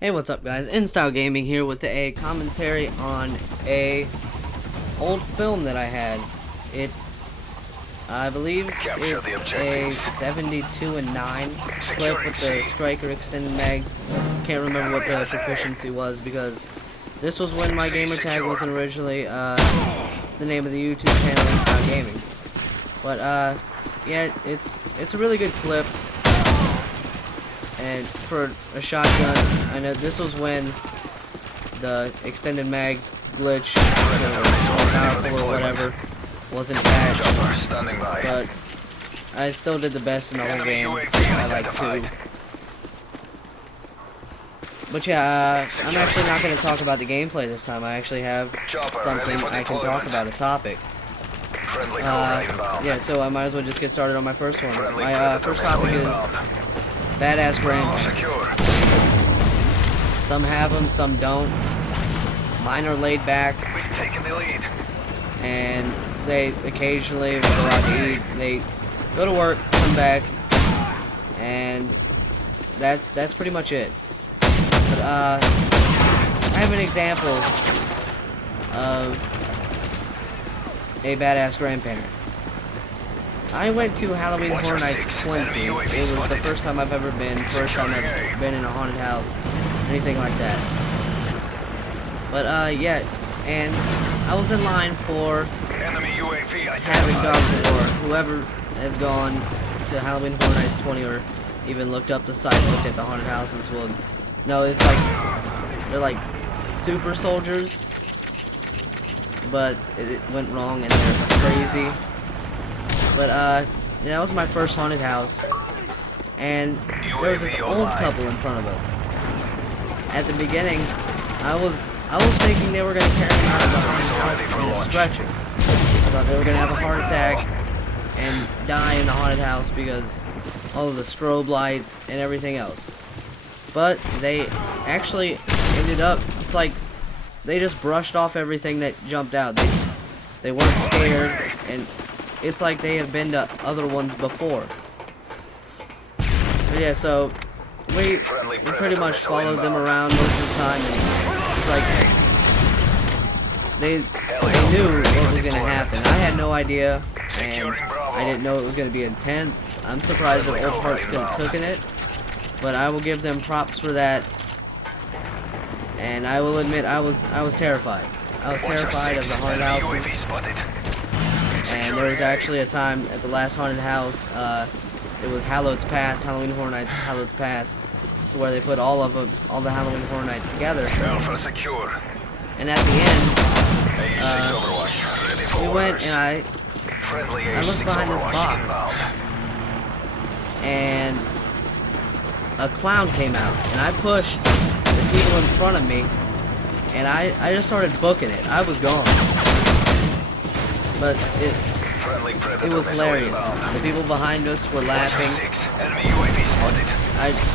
Hey, what's up, guys? InStyle Gaming here with a commentary on a old film that I had. I believe it's a 72-9 clip with the striker extended mags. Can't remember what the proficiency was because this was when my gamer tag wasn't originally the name of the YouTube channel InStyle Gaming. But yeah, it's a really good clip. And for a shotgun, I know this was when the extended mags glitch, or powerful or whatever, wasn't patched. But I still did the best in the whole game. I like to. But yeah, I'm actually not going to talk about the gameplay this time. I actually have something I can talk about, a topic. Yeah, so I might as well just get started on my first one. My first topic is badass grandparents. Some have them, some don't. Mine are laid back. We've taken the lead. And they occasionally go out to eat. They go to work, come back, and that's pretty much it. But I have an example of a badass grandparent. I went to Halloween Horror Nights 20. It was the first time I've ever been, first time I've been in a haunted house, anything like that. But yeah, and I was in line for having dogs at war. Whoever has gone to Halloween Horror Nights 20 or even looked up the site, looked at the haunted houses will know it's like they're like super soldiers, but it went wrong and they're crazy. But yeah, that was my first haunted house, and there was this old couple in front of us. At the beginning, I was thinking they were gonna carry me out of the haunted house in a stretcher. I thought they were gonna have a heart attack and die in the haunted house because all of the strobe lights and everything else. But they actually ended up, it's like they just brushed off everything that jumped out. They weren't scared, and it's like they have been to other ones before. But yeah, so we pretty much followed them around most of the time, and it's like they knew what was gonna happen. I had no idea, and I didn't know it was gonna be intense. I'm surprised that Old Parts could have taken it, but I will give them props for that. And I will admit, I was terrified. I was terrified of the haunted houses. And there was actually a time at the last haunted house, it was Halloween's Past, Halloween Horror Nights, Halloween's Past, so where they put all the Halloween Horror Nights together. And at the end, we went and I looked behind this box, and a clown came out, and I pushed the people in front of me, and I just started booking it. I was gone. But it was hilarious. The people behind us were laughing.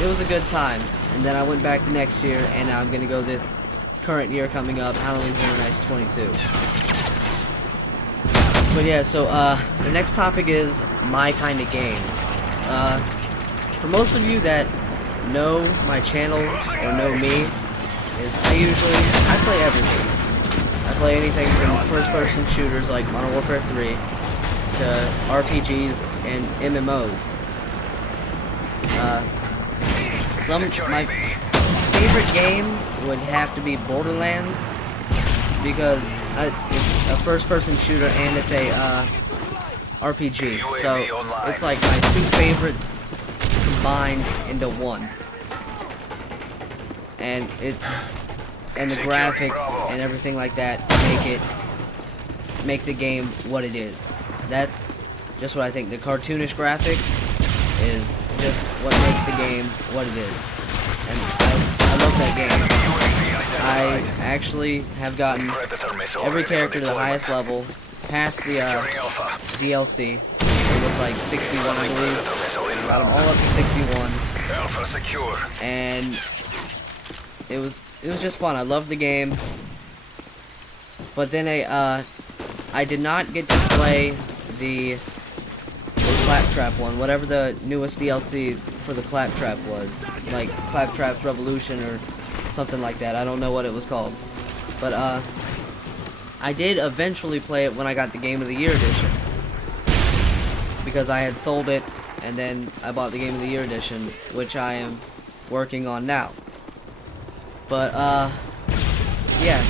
It was a good time. And then I went back the next year, and now I'm gonna go this current year coming up, Halloween Horror Nights 22. But yeah, so the next topic is my kind of games. For most of you that know my channel or know me, I play everything. I play anything from first-person shooters like Modern Warfare 3 to RPGs and MMOs. My favorite game would have to be Borderlands because it's a first-person shooter and it's a RPG. So it's like my two favorites combined into one. And the graphics and everything like that make the game what it is. That's just what I think. The cartoonish graphics is just what makes the game what it is. And I love that game. I actually have gotten every character to the highest level, past the DLC. It was like 61, I believe. Got them all up to 61. And it was just fun. I loved the game. But then I did not get to play the Claptrap one, whatever the newest DLC for the Claptrap was, like Claptrap's Revolution or something like that. I don't know what it was called, but I did eventually play it when I got the Game of the Year edition, because I had sold it and then I bought the Game of the Year edition, which I am working on now. But yeah,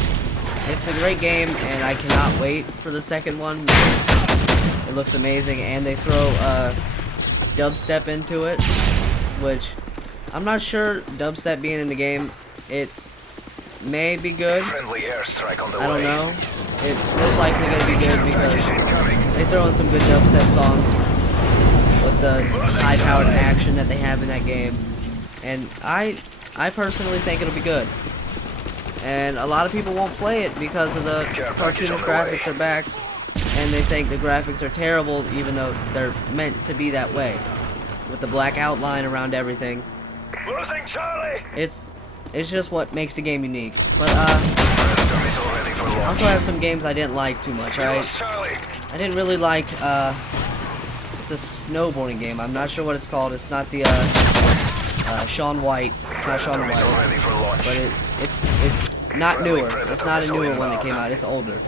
it's a great game and I cannot wait for the second one because it looks amazing, and they throw dubstep into it, which I'm not sure dubstep being in the game, it may be good. I don't know. It's most likely going to be good because they throw in some good dubstep songs with the high-powered action that they have in that game, and I personally think it'll be good. And a lot of people won't play it because of the cartoonish graphics are back, and they think the graphics are terrible even though they're meant to be that way, with the black outline around everything. Losing Charlie. It's just what makes the game unique. But I also have some games I didn't like too much. I didn't really like it's a snowboarding game. I'm not sure what it's called. It's not the Shaun White. It's not Shaun White. But it's not newer. It's not a newer one that came out. It's older.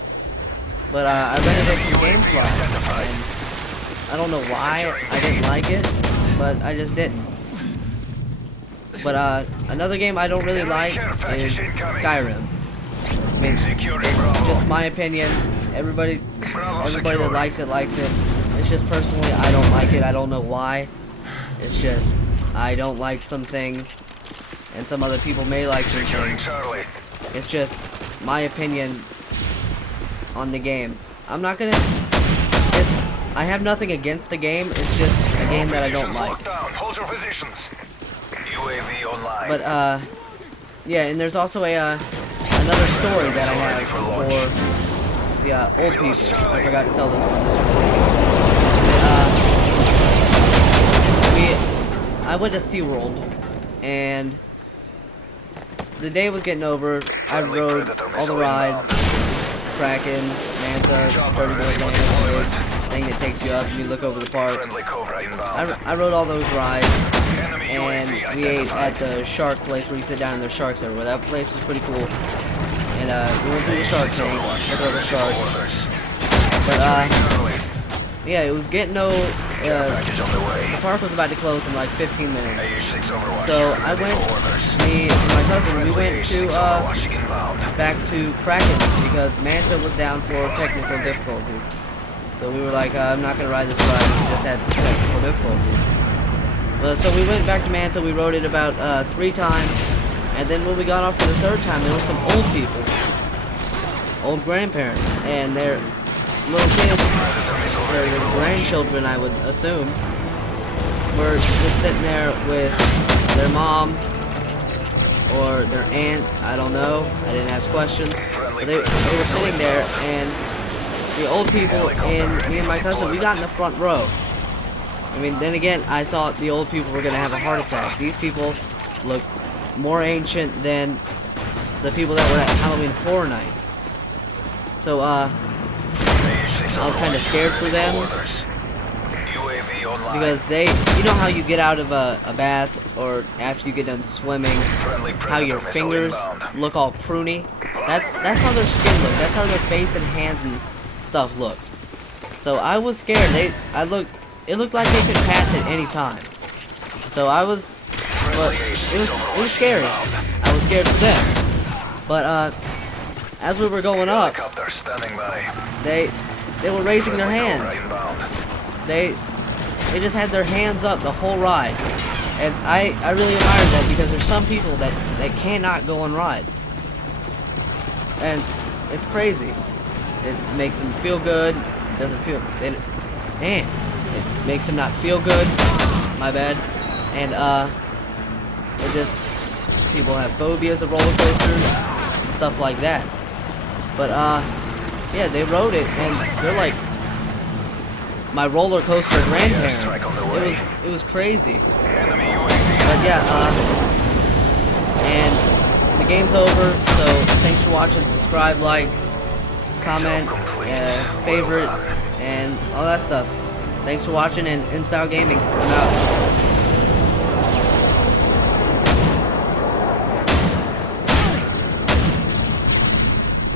But I rented it from GameFly, and I don't know why I didn't like it, but I just didn't. But another game I don't really like is Skyrim. I mean, it's just my opinion. Everybody that likes it likes it. It's just personally I don't like it. I don't know why. It's just I don't like some things, and some other people may like some things. It's just my opinion on the game. I'm not gonna. I have nothing against the game. It's just a game that I don't like. But yeah, and there's also another story that I have for the old people. I forgot to tell this one. This one's I went to SeaWorld, and the day was getting over. I rode all the rides, Kraken, Manta, Dirty Bird Land, thing that takes you up and you look over the park. I rode all those rides, and we ate at the shark place where you sit down and there's sharks everywhere. That place was pretty cool. And we went through the shark tank, looked at all the sharks. But yeah, it was getting the park was about to close in like 15 minutes. So I went, me and my cousin, we went to back to Kraken because Manta was down for technical difficulties. So we were like, I'm not gonna ride this ride. We just had some technical difficulties. So we went back to Manta. We rode it about 3 times, and then when we got off for the 3rd time, there were some old people, old grandparents, and their little kids, their grandchildren, I would assume, were just sitting there with their mom or their aunt. I don't know. I didn't ask questions. But they were sitting there, and the old people and me and my cousin, we got in the front row. I mean, then again, I thought the old people were going to have a heart attack. These people look more ancient than the people that were at Halloween Horror Nights. So, I was kind of scared for them. Because you know how you get out of a bath, or after you get done swimming, how your fingers look all pruny? That's how their skin looked. That's how their face and hands and stuff looked. So I was scared. It looked like they could pass at any time. So I was, but it was scary. I was scared for them. But as we were going up, they were raising their hands. They just had their hands up the whole ride. And I really admired that, because there's some people that cannot go on rides. And it's crazy. It makes them feel good. It doesn't feel... Damn. It makes them not feel good. My bad. And, it just... People have phobias of roller coasters and stuff like that. But, yeah, they rode it, and they're like my roller coaster grandparents. It was crazy. But yeah, and the game's over, so thanks for watching. Subscribe, like, comment, favorite, and all that stuff. Thanks for watching, and InStyle Gaming, I'm out.